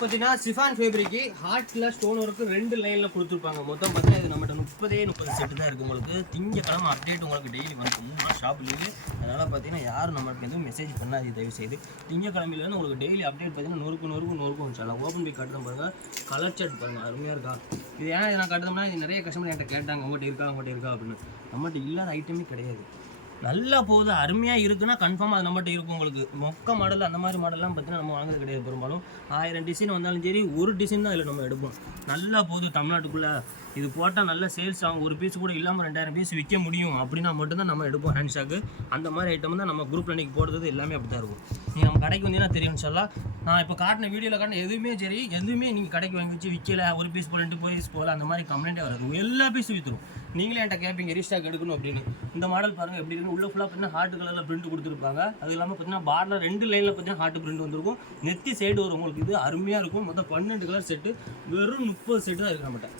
பார்த்தீங்கன்னா chiffon fabric ஹார்ட்டில் stone work 2 லைனில் கொடுத்துருப்பாங்க. மொத்தம் பார்த்தீங்கன்னா இது நம்மகிட்ட 30 செட்டு தான் இருக்குது. உங்களுக்கு திங்கக்கிழமை அப்டேட் உங்களுக்கு டெய்லி வந்து 3 நாள் ஷாப் லீவு. அதனால் பார்த்தீங்கன்னா யாரும் நம்மளுக்கு எதுவும் மெசேஜ் பண்ணாது தயவுசெய்து. திங்கக்கிழமையிலேருந்து உங்களுக்கு டெய்லி அப்டேட் பார்த்தீங்கன்னா நொறுக்கு சொல்லலாம். ஓப்பன் போய் கட்டுதான் பாருங்கள். கலர் ஷர்ட் பாருங்கள், அருமையாக இருக்கா. இது ஏன் இதை நான் கட்டுறோம்னா இது நிறைய கஸ்டமர் என்கிட்ட கேட்டாங்க உங்கள்கிட்ட இருக்கா அப்படின்னு. நம்மகிட்ட இல்லாத ஐட்டமே கிடையாது. நல்லா போகுது, அருமையாக இருக்குன்னா கன்ஃபார்மாக அது நம்மகிட்ட இருக்கும். உங்களுக்கு மொக்க மாடல் அந்த மாதிரி மாடல்லாம் பார்த்தீங்கன்னா நம்ம வாங்குறது கிடையாது. பெரும்பாலும் 1000 டிசைன் வந்தாலும் சரி, ஒரு டிசைன் தான் அதில் நம்ம எடுப்போம். நல்லா போகுது தமிழ்நாட்டுக்குள்ளே, இது போட்டால் நல்ல சேல்ஸ் ஆகும், ஒரு பீஸ் கூட இல்லாமல் 2000 பீஸ் விற்க முடியும் அப்படின்னா மட்டும்தான் நம்ம எடுப்போம் ஹேண்ட் ஷாக்கு. அந்த மாதிரி ஐட்டம் தான் நம்ம குரூப்பில் இன்றைக்கி போடுறது எல்லாமே அப்படி தான் இருக்கும். நீங்கள் நம்ம கடைக்கு வந்தீங்கன்னா தெரியும் சொல்லலாம். நான் இப்போ காட்டின வீடியோவில் காட்டின எதுவுமே சரி, எதுவுமே நீங்கள் கடைக்கு வாங்கி வச்சு விற்கல, ஒரு பீஸ் போல 2 பீஸ் போல அந்த மாதிரி கம்ப்ளைண்ட்டே வராது. எல்லா பீஸும் விற்றுரும். நீங்களே என்கிட்ட கேட்பீங்க ரீஸ்டாக் எடுக்கணும் அப்படின்னு. இந்த மாடல் பாருங்கள் எப்படி இருக்குன்னு. உள்ள ஃபுல்லாக பார்த்தீங்கன்னா ஹார்ட் கலரில் பிரிண்ட் கொடுத்துருப்பாங்க. அது இல்லாமல் பார்த்தீங்கன்னா பார்டர் 2 லைனில் பார்த்தீங்கன்னா ஹார்ட் பிரிண்ட் வந்திருக்கும். நெத்தி சைடு வரும் உங்களுக்கு. இது அருமையாக இருக்கும். மொத்தம் 12 கலர் செட்டு, வெறும் 30 செட்டு தான் இருக்க மாட்டேன்.